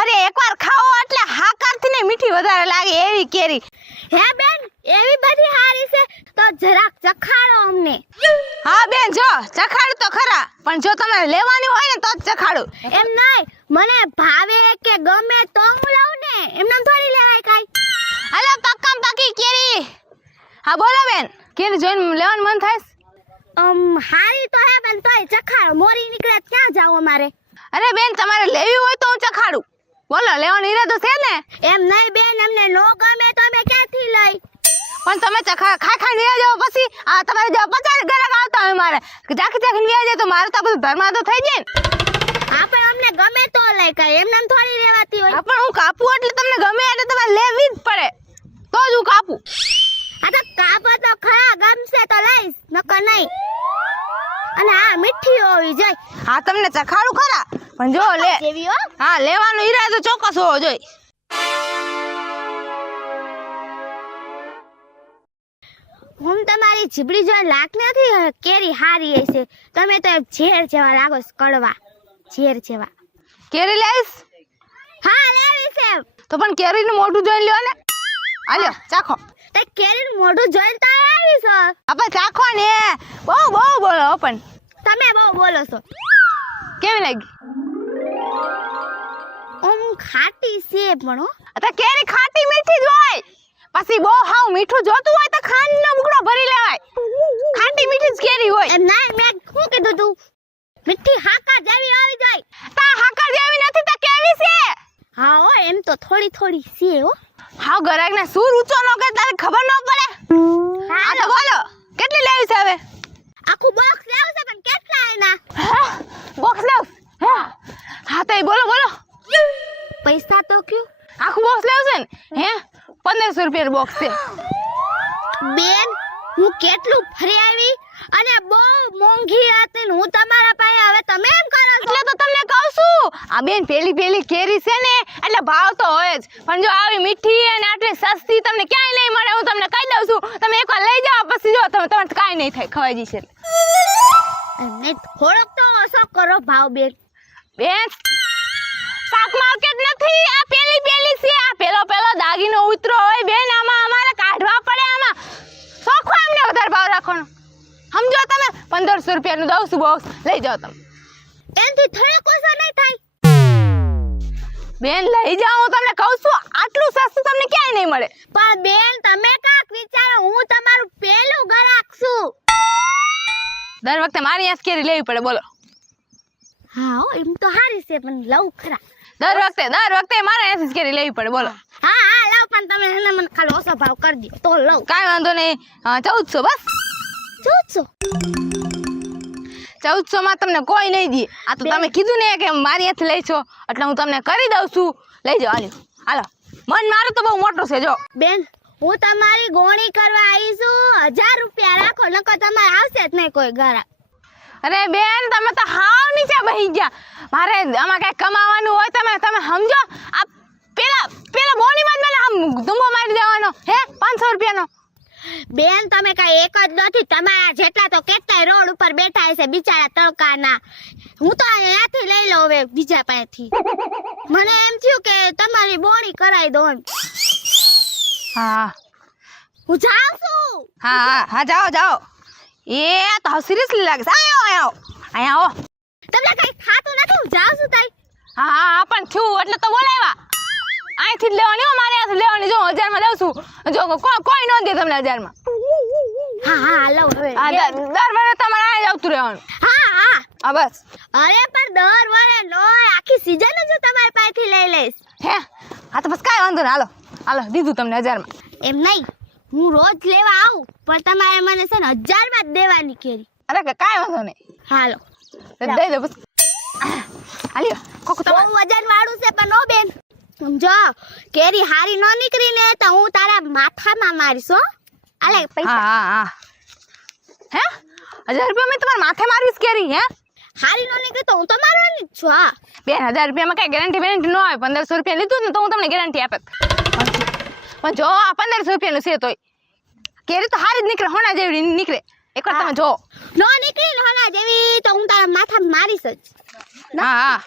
અરે એકવાર ખાઓ એટલે હાકારથી ને મીઠી વધારે લાગે એવી કેરી. હે બેન એવી બધી હારી છે તો જરાક ચખાડો અમને. હા બેન જો ચખાડું તો ખરા, પણ જો તમારે લેવાની હોય ને તો જ ચખાડું. એમ નહીં, મને ભાવે કે ગમે તો હું લઉં ને, એમને થોડી લેવાય કાઈ. હાલો પક્કમ પાકી કેરી. હા બોલો બેન, કેરી જોઈને લેવાનું મન થાય? હારી તો હે પણ તોય ચખાડો, મોરી નીકળે ક્યાં જાવ અમારે. અરે બેન તમારે લેવી હોય તો હું ચખાડું. બોલો લેવાનો ઈરાદો છે ને? એમ નહીં બેન, અમને નો ગમે તો અમે ક્યાંથી લઈ. પણ તમે ખાઈ રહ્યા જાવ પછી આ તમારે જો 50 ગ્રાહક આવતા હોય મારે ચાખી વ્યા જાય તો મારે તો બધું ધર્મા તો થઈ જાય ને. હા પણ અમને ગમે તો લઈ, કાઈ એમને થોડી રહેવાતી હોય. હા પણ હું કાપું એટલે તમને ગમે એટલે તમારે લેવી જ પડે તો જ હું કાપું. આ તો કાપો તો ખરા, ગમશે તો લઈશ, નકર નહીં. અને આ મીઠી હોવી જોઈએ. હા તમને ચખાડું ખરા, પણ જો લે જેવી હો. હા લેવાનો ઈરાદો ચોક્કસ હોવો જોઈએ. હું તમારી જીબડી જોઈ લાગ નથી કેરી હારી હશે. તમે તો ઝેર જેવા લાગો છો, કડવા ઝેર જેવા. કેરી લઈશ? હા લેવી છે. તો પણ કેરીનું મોઢું જોઈ લ્યો ને. હાલ્યો ચાખો. તે કેરીનું મોઢું જોઈને તો આવી છો. આપણે ચાખો ને. બહુ બોલો પણ. તમે બહુ બોલો છો. કેવી લાગી? ખાટી છે પણ હો. આ કેરી ખાટી મીઠી જ હોય. પછી બહુ હાવ મીઠું જોતું હોય તો ખાંડનો બુકડો ભરી લેવાય. ખાટી મીઠી જ કેરી હોય. એમ નહીં, મેં શું કીધું તું? મીઠી હાકા જેવી આવી જાય. તા હાકા જેવી નથી તો કેવી છે? હા હો, એમ તો થોડી છે હો. હાવ ગરાકને સૂર ઊંચો ન કરે તારે ખબર ન પડે. હા તો બોલો કેટલી લેવી છે હવે? આખું બોક્સ લેવું છે પણ કેટલા એના? બોક્સ લેવ? હા તો બોલો. પૈસા તો કયો? આખું બોક્સ લેવું છે ને? 1500 રૂપિયાનું બોક્સ છે. બેન હું કેટલું ફરી આવી અને બહુ મોંઘી હતી ને હું તમારા પાસે, હવે તમે એમ કરો છો. એટલે તો તમને કહું છું આ બેન પેલી કેરી છે ને એટલે ભાવ તો હોય જ, પણ જો આવી મીઠી અને આટલી સસ્તી તમને ક્યાંય નહીં મળે. હું તમને કહી દઉં છું, તમે એકવાર લઈ જાઓ પછી જો તમારે કાંઈ નહીં થાય, ખવાઈ જશે. એમને થોડોક તો ઓછો કરો ભાવ બેન. બેન શાક માર્કેટ નથી, આ પેલી છે. આ પેલો દાગીનો ઉતરો હોય બેન, આમાં અમારે કાઢવા પડે. આમાં શોખો એમને વધારે ભાવ રાખવાનો, સમજો તમે. 1500 રૂપિયાનું દઉં છું બોક્સ, લઈ જાઓ તમે. એનથી થોડોક ઓછો નહીં થાય બેન લઈ જાઓ, હું તમને કહું છું આટલું સસ્તું તમને ક્યાંય નહીં મળે. પણ બેન તમે કાક વિચારો, હું તમારું પેલું ગ્રાહક છું. દર વખતે મારી આંસ કેરી લેવી પડે બોલો. હા હો, એમ તો હારી છે પણ લઉં ખરા. દર વખતે મારે આંસ કેરી લેવી પડે બોલો. હા લઉં, પણ તમે એને મને ખાલી ઓછો ભાવ કરી દો તો લઉં. કાંઈ વાંધો નહીં. 1400 બસ. 1400 માં તમને કોઈ નહીં દે. આ તો તમે કીધું ને કે મારી હાથ લઈ છો એટલે હું તમને કરી દઉં છું. લઈ જાઓ હાલો. મન મારું તો બહુ મોટું છે જો. બેન હું તમારી ગોણી કરવા આવી છું. 1000 રૂપિયા રાખો, નકર તમારે આવશે જ નહીં કોઈ ગ્રાહક. અરે બેન તમે તો હાવ નીચે બેસી ગયા. મારે આમાં કઈ કમાવાનું હોય તમે સમજો. આ પેલા બોનીમાં જ મને આમ ધુંબો મારી દેવાનો હે 500 રૂપિયાનો. બેન તમે કઈ એક જ નથી, તમારા જેટલા તો કેટલાય રોડ ઉપર બેઠા હશે બિચારા તડકાના. હું તો અહીંયાથી લઈ લઉં હવે બીજા પાસેથી. મને એમ થયું કે તમારી બોણી કરાવી દો એમ. હા હું જાઉં છું. હા જાઓ. એ તો સિરિયસલી લાગે છે. અહીંયા આવો. તમને કઈ ખાતું નથી, હું જાઉં છું તાઈ. હા પણ થયું એટલે તો બોલાવ્યા. અહીંથી જ લેવાની હો, મારે આથી લેવાની. જો 1000 માં દઉં છું, જો કોઈ ન દે તમને 1000 માં. હા લઉં હવે. દર વખતે તમારે આ જ આવતું રહેવાનું. હા બસ. અરે પણ દર વખતે નો, આખી સીઝન જ તમારી પાસેથી લઈ લઈશ. હે હા તો બસ કાંઈ વાંધો નહીં. હાલો દીધું તમને 1000 માં. એમ નહીં, હું રોજ લેવા આવું પણ તમારે મને છે ને 1000 માં જ દેવાની કેરી. અરે કાંઈ વાંધો નહીં. હાલો દઈ દો બસ. હાલ્યો કોકો તો વજન વાળું છે પણ નો બેન. સમજો કેરી હારી ન નીકળી ને તો હું તારા માથામાં મારીશ હો. આલે પૈસા. હા હે 1000 રૂપિયા મેં તમારા માથે મારવીશ કેરી? હે હારી ન નીકળી તો હું તો મારવાની જ છું. હા બેન 1000 રૂપિયામાં કઈ ગેરંટી ન હોય. 1500 રૂપિયા લીધું ને તો હું તમને ગેરંટી આપત. પણ જો આ 1500 રૂપિયાનું છે તોય કેરી તો હારી જ નીકળે, હોના જેવી નીકળે. એકવાર તમે જો. નો નીકળી ને હોના જેવી તો હું તારા માથામાં મારીશ જ. હા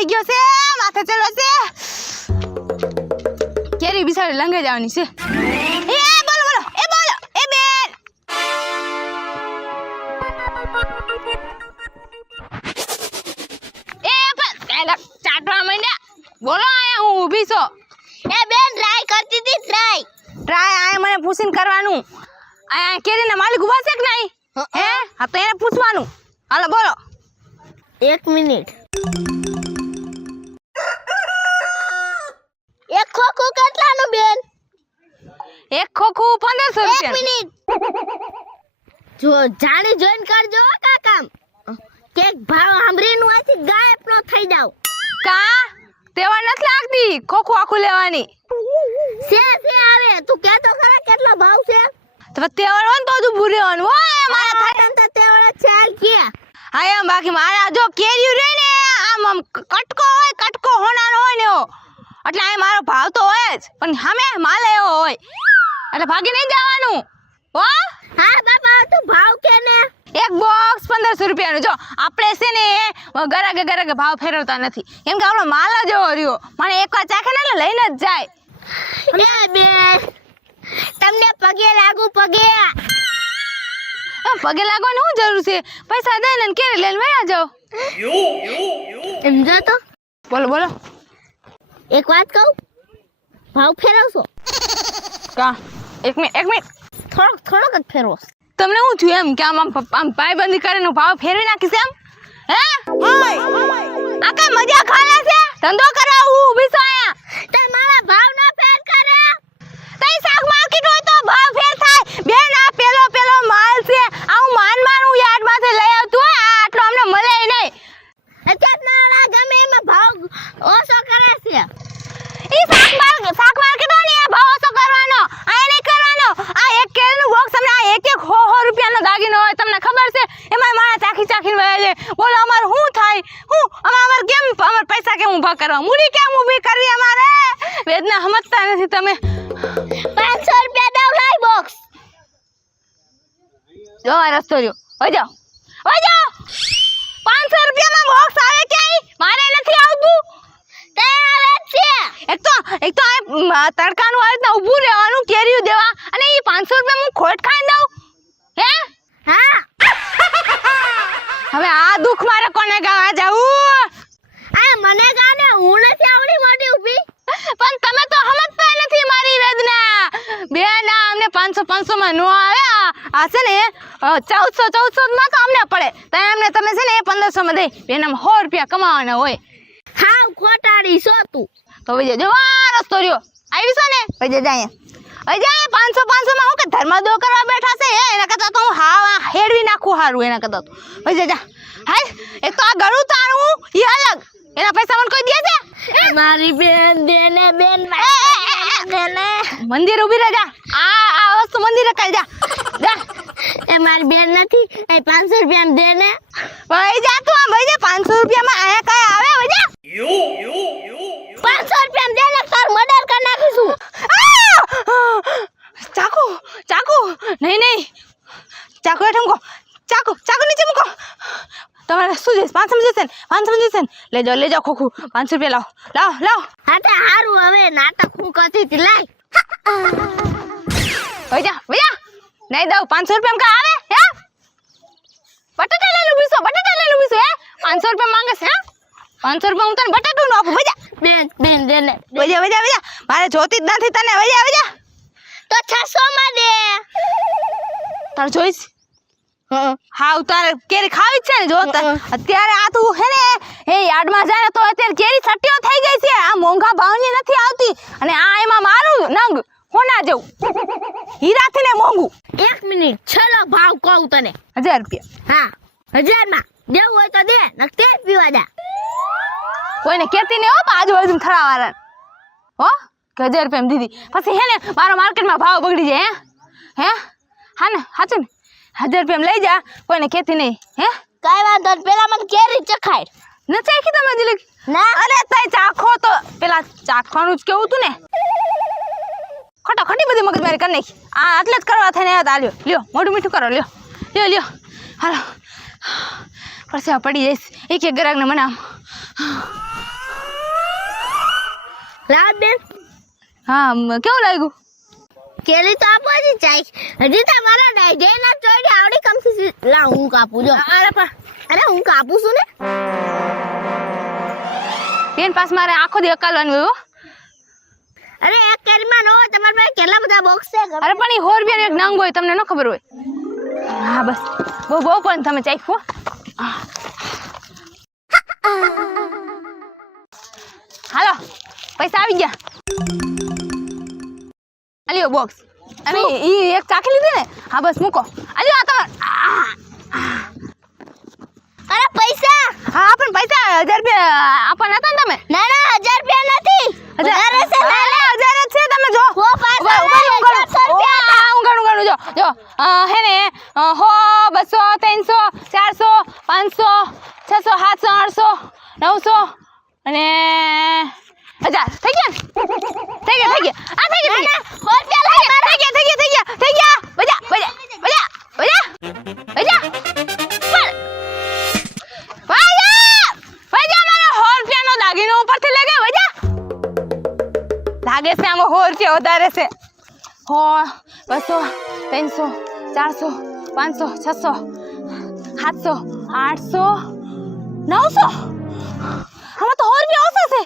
થઈ ગયો છે, માથે ચડ્યો છે. કેરી બિસાડી લંગે જવાની છે. એ બોલો બોલો, એ બોલો, એ બેન. એ પણ કાંઈ ચાટવા માંડ્યા. બોલો આયા હું ઊભી છો. એ બેન ટ્રાય કરતી હતી ટ્રાય. ટ્રાય આયા મને પૂછીને કરવાનું. આયા કેરીના માલિક ઉભા છે કે નહીં? હે હા તો એને પૂછવાનું. હાલો બોલો. 1 મિનિટ. એક ખોખું કેટલાનું બેન? એક ખોખું 1500 1 રૂપિયા. મિનિટ. જો જાણી જોઈન કરજો હો કાકા. કે ભાવ સાંભળીને આથી ગાયબ ન થઈ જાવ. કા તેવા નથી લાગતી ખોખું આખું લેવાની. છે આવે તું કે તો ખરા કેટલો ભાવ છે? તો તેવડ હોય ને તો જ ઊભું રહેવાનું. ઓય મારા થાય તો તેવડા ચાલ કે હા એમ બાકી મારા જો કેરીયું રે ને આમ કટકો હોય, કટકો હોનાનો હોય ને એવો. એટલે આ મારો ભાવ તો હોય જ પણ સામે માલ એવો હોય એટલે ભાગી નહીં જવાનું. હો હા બાપા તું ભાવ કે ને? એક બોક્સ 1500 રૂપિયાનું. જો આપણે છે ને ગરાગે ભાવ ફેરવતા નથી કેમ કે આપણો માલ જ એવો રહ્યો. મને એકવાર ચાખે ને એટલે લઈને જ જાય. એ બે તમને પગે લાગુ પગે. પગે લાગવાની શું જરૂર છે? પૈસા દઈને ને કેરી લઈને વયા જાઓ. એમ જો તો બોલો બોલો. એક વાત કહું, ભાવ ફેરવશો? કા એક મિનિટ થોડોક જ ફેરવો. તમને શું થયું એમ કે આમ પાયબંધી કરીને ભાવ ફેરવી નાખીશ એમ? હે આ કઈ મજા ખાલા છે? ધંધો કરવા હું ઊભી છું અહીંયા. તે મારા ભાવ ના ફેર કરે. તઈ શાક માર્કેટ હોય તો ભાવ ફેર થાય. બેન આ પેલો માલ છે. આ હું માન હું યાર્ડમાંથી લઈ આવતું હોય. આ આટલો અમને મળે નહીં. કેટલા ગમે એમાં ભાવ ઓછો કરે છે. ઈ શાક માર્કેટ હોય ને આ ભાવ ઓછો કરવાનો. આ નહીં કરવાનો. આ એક કેરીનું બોક્સ અમને આ એક રૂપિયાનો દાગીનો હોય તમને ખબર છે? એમાં મારા ચાખીને વયા જાય. બોલો અમાર શું થાય? અમાર કેમ અમાર પૈસા કેમ ઊભા કરવા? મૂડી કેમ ઊભી કરવી અમારે? વેદના સમજતા નથી તમે. 500 રૂપિયા દઉં લાઈ બોક્સ. જો આ રસ્તો રહ્યો. હોય જાઓ 500 રૂપિયામાં બોક્સ આવે ક્યાંય? મારે નથી આવતું. તે આવે છે. એક તો આ તડકાનું આ રીતના ઊભું રહેવાનું કેરીયું દેવા અને ઈ 500 રૂપિયા હું ખોટ ખાઈ દઉં. હે હા હવે આ દુઃખ મારે કોને ગાવા જાવું? આ મને ગાને હું નથી આવડી મોટી ઊભી. પણ તમે તો સમજતા નથી મારી વેદના. બેન અમને 500 માં નો આવે. આ છે ને 1400 માં તો અમને પડે. તમે છે ને 1500 માં દઈ બેન આમ 100 રૂપિયા કમાવાના હોય. હાવ ખોટાડી છો તું. તો વઈ જો આ રસ્તો રહ્યો આવી છો ને વઈ જાય. હવે જાય 500 માં હું કે ધર્મદો કરવા બેઠા છે એના કરતા તો હું હા હેડવી નાખું હારું એના કરતા તો વઈ જા. હાલ એક તો આ ગળું તારું ઈ અલગ એના પૈસા મને કોઈ દે છે? મારી બેન દેને બેન દેને મંદિર ઊભી રહે જા. આ વસ્તુ મંદિરે કાલ જા. એ મારી બેન નથી એ 500 રૂપિયા દેને. વઈ જા તું આમ વઈ જા. 500 રૂપિયામાં આયા કઈ આવે? વઈ જા. 500 રૂપિયા દેને તાર મર્ડર કરી નાખીશું. ચાકુ નહીં ચાકુ હેઠ મૂકો. ચાકુ નીચે મૂકો. તમારે શું જોઈશે? 500 જોઈશે ને? 500 જોઈશે ને? લઈ જાઓ ખોખું 500 રૂપિયા લાવો. હા તે હારું હવે નાટક હું કરતી હતી લાય. વઈ જા નહીં દઉં. 500 રૂપિયા કા આવે? હે બટાટા લઈ લો બીસો હે 500 રૂપિયા માંગે છે? 500 રૂપિયા હું તને બટાટું નો આપું. વઈ જા બેન દેને. વઈ જા. મારે જોતી જ નથી તને. વઈ જા. તો 600 માં દે. તાર જોઈશ? હા તારે કેરી ખાવી છે ને? જો અત્યારે આ તું હે ને એ યાર્ડમાં જાય ને તો અત્યારે કેરી સટ્ટીઓ થઈ ગઈ છે. આ મોંઘા ભાવની નથી આવતી અને આ એમાં મારું નંગ હોના જેવું હીરાથી ને મોંઘું. 1 મિનિટ છેલ્લો ભાવ કહું તને. 1000 રૂપિયા. હા 1000 માં દેવું હોય તો દે નકતે પીવા જા. કોઈને કહેતી નહીં હો આજુબાજુ થરાવાળા હો કે 1000 રૂપિયા દીધી પછી હે ને મારો માર્કેટમાં ભાવ બગડી જાય. હે હા ને સાચું ને 1000 રૂપિયા લઈ જા. કોઈને કહેતી નહીં. હે કાઈ વાંધો નહીં. પેલા મને કેરી ચખાડ. ન ચાખી તમે દિલીપ? ના અરે તઈ ચાખો તો પેલા ચાખવાનું જ કેવું તું ને. ખોટી બધી મગજમારી કરી નાખી. આ એટલે જ કરવા થઈને આવ્યા તા. લ્યો મોઢું મીઠું કરો. લ્યો હાલો પરસેવા પડી જઈશ. એક ગ્રાહકને મને આમ લાવ બેન હા કેવું લાગ્યું? કેરી તો આપો જ ચાઈ હજી તો મારા ડાયજેના ચોડી આવડી કમસી લા હું કાપું જો અરે હું કાપું છું ને બેન પાસ મારે આખો દી અકાલવાનું હોય હો. અરે એક કેરીમાં નો તમારા પાસે કેટલા બધા બોક્સ છે અરે પણ એ 100 રૂપિયાનો એક નંગ હોય તમને ન ખબર હોય. હા બસ બહુ પણ તમે ચાખો. હાલો પૈસા આવી ગયા. અલ્યો બોક્સ અને ઈ એક ચાખી લીધી ને. હા બસ મૂકો. અલ્યો આ તમાર અરે પૈસા હા પણ પૈસા 1000 રૂપિયા આપવાના હતા ને તમે. ના 1000 રૂપિયા નથી 1000 છે ના 1000 જ છે તમે જો. ઓ પાસ હું ગણું જો હે ને 100 200 300 400 500 600 700 800 900 અને 1000 થઈ ગયા આ થઈ ગયા લાગે છે આમાં 100 રૂપિયા વધારે છે. 100 200 300 400 500 600 700 800 900 આમાં તો 100 રૂપિયા ઓછા છે.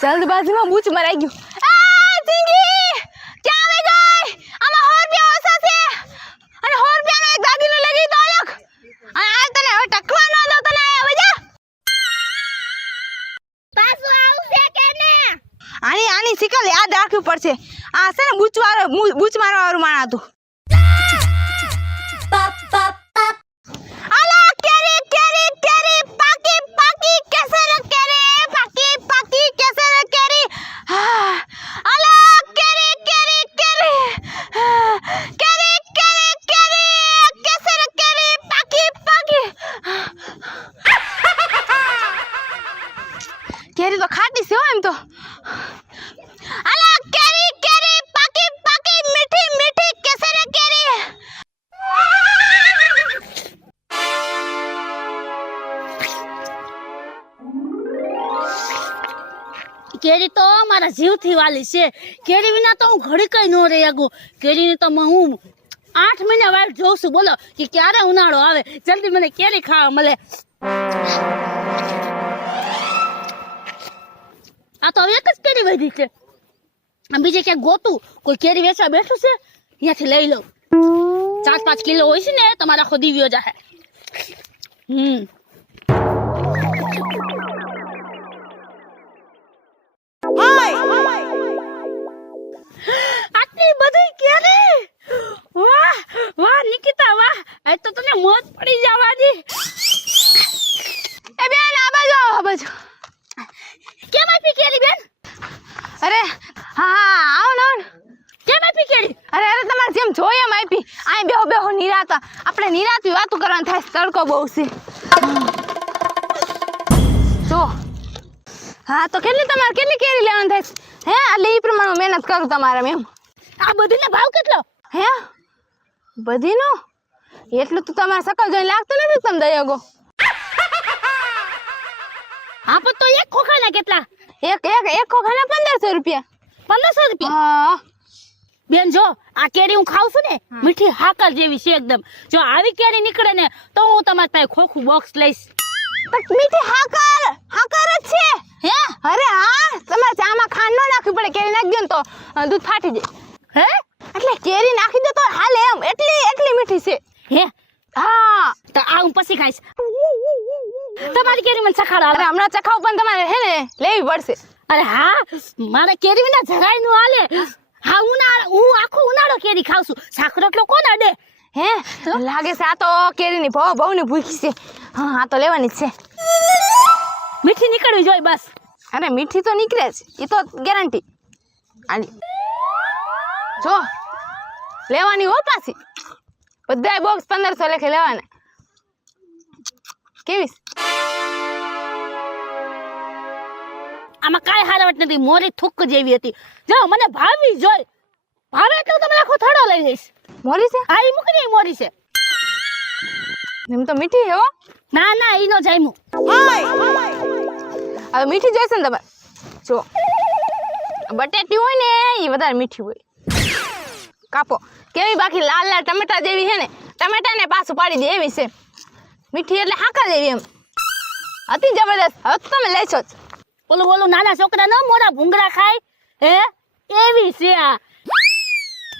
જલ્દબાજીમાં બૂચ મરાઈ ગયું. આ ચીંગી ક્યાં આવી ગઈ? આમાં 100 રૂપિયા ઓછા છે અને 100 રૂપિયાનો એક દાગીનો લગી તો અલગ. અને આ તને હવે ટકવા ન દો તને હવે જા. પાછું આવશે કે ને આની શિકલ યાદ રાખવી પડશે. આ છે ને બૂચ મારવા વાળું માણ હતું. આલા કેરી કેરી કેરી પાકી પાકી કેસર કેરી પાકી પાકી કેસર કેરી. આલા કેરી કેરી કેરી કેરી કેરી કેરી કેસર કેરી પાકી પાકી. કેરી તો ખાટી છે હો એમ તો. આલા કેરી કેરી પાકી પાકી મીઠી મીઠી કેસર કેરી. કેરી તો મારા જીવથી વાલી છે. કેરી વિના તો હું ઘડી કઈ ન રહી આગું. કેરીની તો હું 8 મહિના વાટ જોઉં છું. બોલો કે ક્યારે ઉનાળો આવે, જલ્દી મને કેરી ખાવા મળે. આ તો એક જ કેરી વધી છે. બીજે ક્યાંક ગોતું કોઈ કેરી વેચવા બેઠું છે ત્યાંથી લઈ લઉં. 4-5 કિલો હોય છે ને તમારા આખો દીવ્યો જાહે. આટલી બધી કેરી! વાહ વાહ નિકિતા વાહ, આજ તો તને મોજ પડી જવાની. એ બેન આ બાજુ કેમ આપી કેરી બેન? અરે હા આવો ને કેમ આપી કેરી? અરે તમારે જેમ જોઈએ એમ આપી. અહીં બેહો નિરાતા આપણે નિરાતી વાતો કરવાનું થાય. તડકો બહુ છે જો. હા તો કેટલી કેરી લેવાની થાય હે? એટલે એ પ્રમાણે મહેનત કરું તમારે એમ. આ બધીનો ભાવ કેટલો? હે બધીનો એટલું તો તમારે સકલ જોઈને લાગતું નથી. તમે દયાગો હા પણ તો એક ખોખાના કેટલા? એક ખોખાના 1500 રૂપિયા. 1500 રૂપિયા? હા બેન જો આ કેરી હું ખાઉં છું ને મીઠી હાકર જેવી છે એકદમ. જો આવી કેરી નીકળે ને તો હું તમારી પાસે ખોખું બોક્સ લઈશ. મીઠી હાકર જ છે હે? અરે હા તમારે ચામાં ખાંડ ન નાખવી પડે. કેરી નાખી દો ને તો દૂધ ફાટી જાય. હે એટલે કેરી નાખી દો તો હાલે એમ. એટલી મીઠી છે. હે હા તો આ હું પછી ખાઈશ. તમારી કેરી મને ચખાડો. અરે હમણાં ચખાવ પણ તમારે હે ને લેવી પડશે. અરે હા મારે કેરી વિના જરાય નું હાલે. હા હું આખો ઉનાળો કેરી ખાઉં છું. સાકર એટલો કોણ અડે હે? લાગે છે આ તો કેરીની બહુની ભૂખી છે. હા આ તો લેવાની જ છે. મીઠી નીકળવી જોઈએ બસ. અરે મીઠી તો નીકળે જ એ તો ગેરંટી. આની જો લેવાની હો પાછી. બધાય બોક્સ 1500 લેખે લેવાના. કેવી આમાં કાંઈ હારાવટ નથી. મોરી થૂક જેવી હતી. જો મને ભાવી જોઈ ભાવે એટલે તમે આખો થોડો લઈ લઈશ. મોરી છે? હા ઈ મૂકની મોરી છે. એમ તો મીઠી હે હો. ના ઈનો જાયમું. હવે મીઠી જોઈશે ને તમારે જો બટેટી હોય ને એ વધારે મીઠી હોય. કાપો. કેવી બાકી લાલ લાલ ટમેટા જેવી છે ને, ટમેટાને પાછું પાડી દે એવી છે. મીઠી એટલે હાકા જેવી એમ. અતિ જબરદસ્ત. હવે તો તમે લેશો જ. ઓલું નાના છોકરા ન મોડા ભૂંગળા ખાય હે એવી છે આ.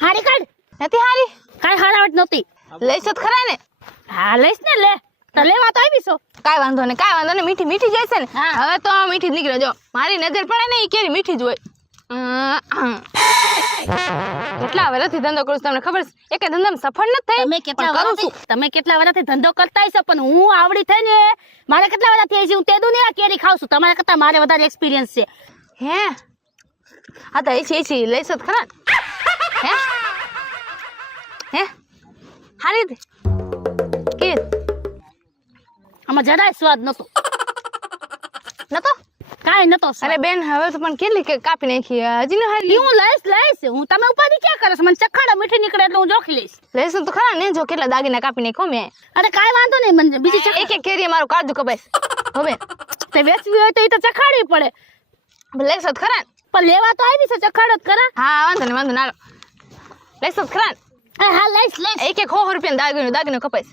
હારી કાઢ. નથી હારી? કાંઈ હારાવટ નહોતી. લેશો જ ખરા ને? હા લઈશ ને લે. તો લેવા તો આવી છો. કાંઈ વાંધો ને મીઠી મીઠી જાય છે ને. હા. હવે તો મીઠી જ નીકળે. જો મારી નજર પડે ને એ કેરી મીઠી જ હોય. કેટલા વર્ષથી ધંધો કરું છું તમને ખબર છે? એકે ધંધામાં સફળ નથી થઈ. તમે કેટલા વર્ષથી ધંધો કરતા હશો પણ હું આવડી થઈ ને મારે કેટલા વર્ષ થઈ છે હું તે દુનિયા કેરી ખાઉં છું. તમારા કરતા મારે વધારે એક્સપિરિયન્સ છે. હે હા તો એસી લઈશો જ ખરા ને? હે હારી કે આમાં જરાય સ્વાદ નતો. નતો? કાંઈ નતો સ્વાદ. અરે બેન હવે તો પણ કેટલી કે કાપી નાખી હજી ન હારી. હું લઈશ હું તમે ઉપાધિ ક્યાં કરો છો? મને ચખાડા મીઠી નીકળે એટલે હું જોખી લઈશ. લઈશું તો ખરા ને. જો કેટલા દાગીના કાપી નાખો મેં. અરે કાંઈ વાંધો નહીં મને બીજી એક કેરી મારું કાજુ કપાઈશ. હવે તે વેચવી હોય તો એ તો ચખાડવી પડે. લઈશો જ ખરા ને? પણ લેવા તો આવી છે ચખાડો જ ખરા. હા વાંધો ના લઈશો જ ખરા ને? હા લઈશ એક 100 રૂપિયા દાગીનો કપાઈશ.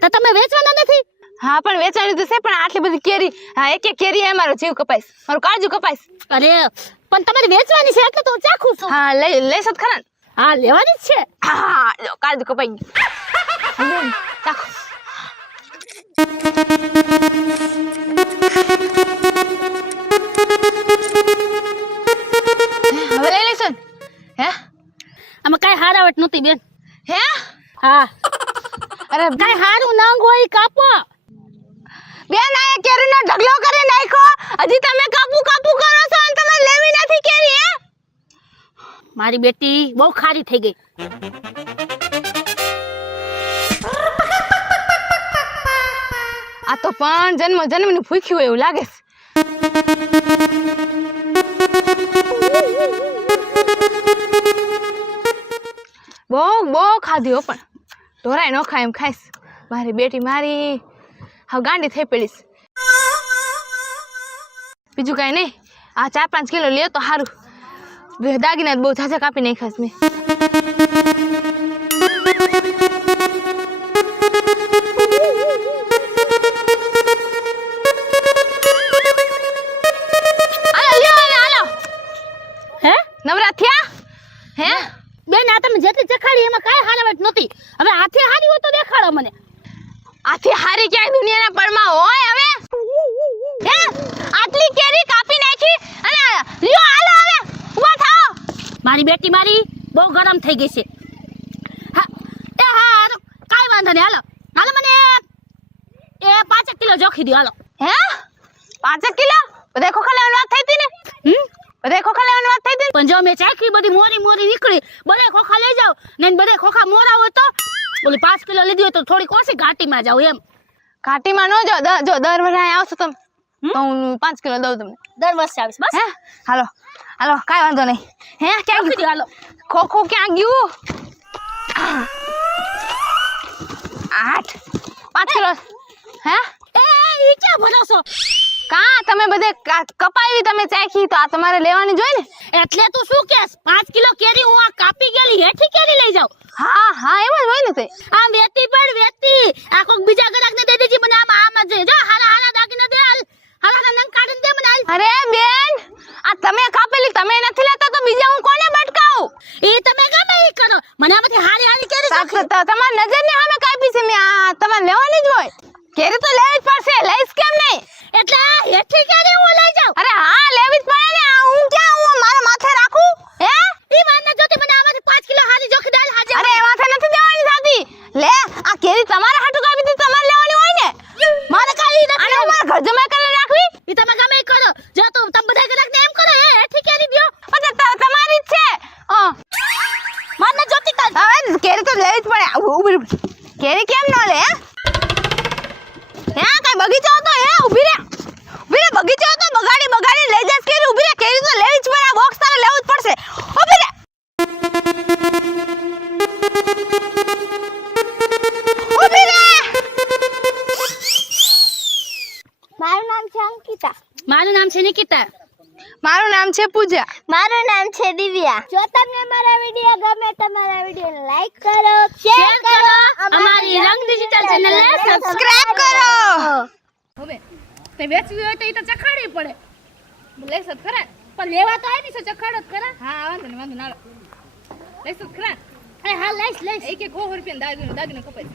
તો તમે વેચવાના નથી? હા પણ વેચાણી તો છે પણ આટલી બધી કેરી હા એક કેરી મારો જીવ કપાઈશ મારું કાજુ કપાઈશ. અરે પણ તમારે વેચવાની છે એટલે તો હું ચાખું છું. હા લઈશ જ ખરા ને? હા લેવાની જ છે. હા જો કાજુ કપાઈ ગયું. ચાખો. હવે લઈ લઈશું હે? આમાં કાંઈ હારાવટ નહોતી બેન. હે હા અરે કાંઈ હારું નંગ હોય કાપો. બેન આ કેરીનો ઢગલો કરી નાખ્યો. હજી તમે કાપુ કરો છો અને તમે લેવી નથી કેરી હે? મારી બેટી બહુ ખારી થઈ ગઈ. આ તો પણ જન્મની ભૂખી હોય એવું લાગે છે. બહુ ખાધી હો પણ ઢોરાય ન ખાય એમ ખાઈશ. મારી બેટી મારી હવે ગાંડી થઈ પડીશ. બીજું કાંઈ નહીં આ 4-5 કિલો લે તો સારું. દાગીના બહુ ઝાઝા કાપી નાખાશ મેં. હે નવરા થયા હે? બેન આ તમે જેટલી ચખાડી એમાં કાંઈ હારાવટ નહોતી. હવે હાથે હારી હોય તો દેખાડો મને. આથી હારી ક્યાંય દુનિયાના પરમાં હોય હવે? હે આટલી કેરી કાપી નાખી અને લ્યો હાલો હવે ઊભા થાઓ. મારી બેટી મારી બહુ ગરમ થઈ ગઈ છે. હા કાંઈ વાંધો નહીં હાલો મને એ 5 કિલો જોખી દો હાલો. હે 5 કિલો? બધા ખોખા લેવાની વાત થઈ હતી ને? બધા ખોખા લેવાની વાત થઈ હતી? પણ જો મેં ચાખી બધી મોરી નીકળી. બધા ખોખા લઈ જાવ ને બધા ખોખા મોરા હોય તો ઓલી 5 કિલો લીધી હોય તો થોડીક ઓછી ઘાટીમાં જાવ એમ. ઘાટીમાં ન જો દર વર્ષે આવશો તમે તો હું 5 કિલો દઉં તમને. દર વર્ષે આવીશ બસ. હે હાલો કાંઈ વાંધો નહીં. હે ક્યાં ગયું? હાલો ખોખું ક્યાં ગયું? 8 5 કિલો હે? ઈ ક્યાં ભરોસો? કા તમે બધે કપાવી તમે ચાખી તો આ તમારે લેવાની જોઈ ને. એટલે તું શું કેસ 5 કિલો કેરી હું આ કાપી ગયેલી હેઠી કેરી લઈ જાઉં? હા એમ જ હોય ને તે. આમ વેતી આ કોક બીજા ગ્રાહકને દે દેજી મને આમ જ જો હાલા દાગીના દે હાલા નંગ કાઢીને દે મને. અરે બેન આ તમે કાપેલી તમે નથી લેતા તો બીજા હું કોને બટકાવું? ઈ તમે ગમે ઈ કરો મને આમાંથી હારી કેરી તમારી નજરની સામે કાપી છે મેં. આ તમારે લેવાની જ હોય કેરી તો લેવી જ પડશે. લઈશ કેમ નહીં? એટલે હેઠી કેરી હું લઈ જાઉં? અરે હા લેવી જ પડે ને. આ હું ક્યાં હું મારા માથે રાખું હે? ઈ માનને જોતી મને આમાંથી 5 કિલો હારી જોખી દે હાજે. અરે માથે નથી દેવાની સાથી. લે આ કેરી તમારા હાટુ કાપી દી તમારે લેવાની હોય ને. મારે કાઈ નથી. અને હું મારા ઘર જમા કરીને રાખવી. ઈ તમે ગમે ઈ કરો જો તું તમે બધા ગ્રાહકને એમ કરો એ હેઠી કેરી દ્યો. પણ તમારી જ છે. માનને જોતી કાઢ. હવે કેરી તો લેવી જ પડે. ઉભી કેરી કેમ ન લે હે? કઈ બગીચો હતો હે? ઉભી રે બગીચો હતો બગાડી લઈ જાસ કેરી. ઉભી રે કેરી તો લેવી જ પડે. આ બોક્સ તારે લેવું જ પડશે. ઉભી રે મારું નામ છે અંકિતા. મારું નામ છે નિકિતા. મારું નામ છે પૂજા. મારું નામ છે દિવ્યા. જો તમને મારા વિડિયો ગમે તો મારા વિડિયોને લાઈક કરો, શેર કરો, અમારી રંગ ડિજિટલ ચેનલને સબસ્ક્રાઇબ કરો. હવે તે વેચવી હોય તો એ તો ચખાડવી પડે. લેસ જ ખરા પણ લેવા તો આવી છે ચખાડો જ ખરા. હા વાંધો નહીં ના લેસ જ ખરા. હા લઈશ એક 100 રૂપિયા દાગીનો કપાઈ.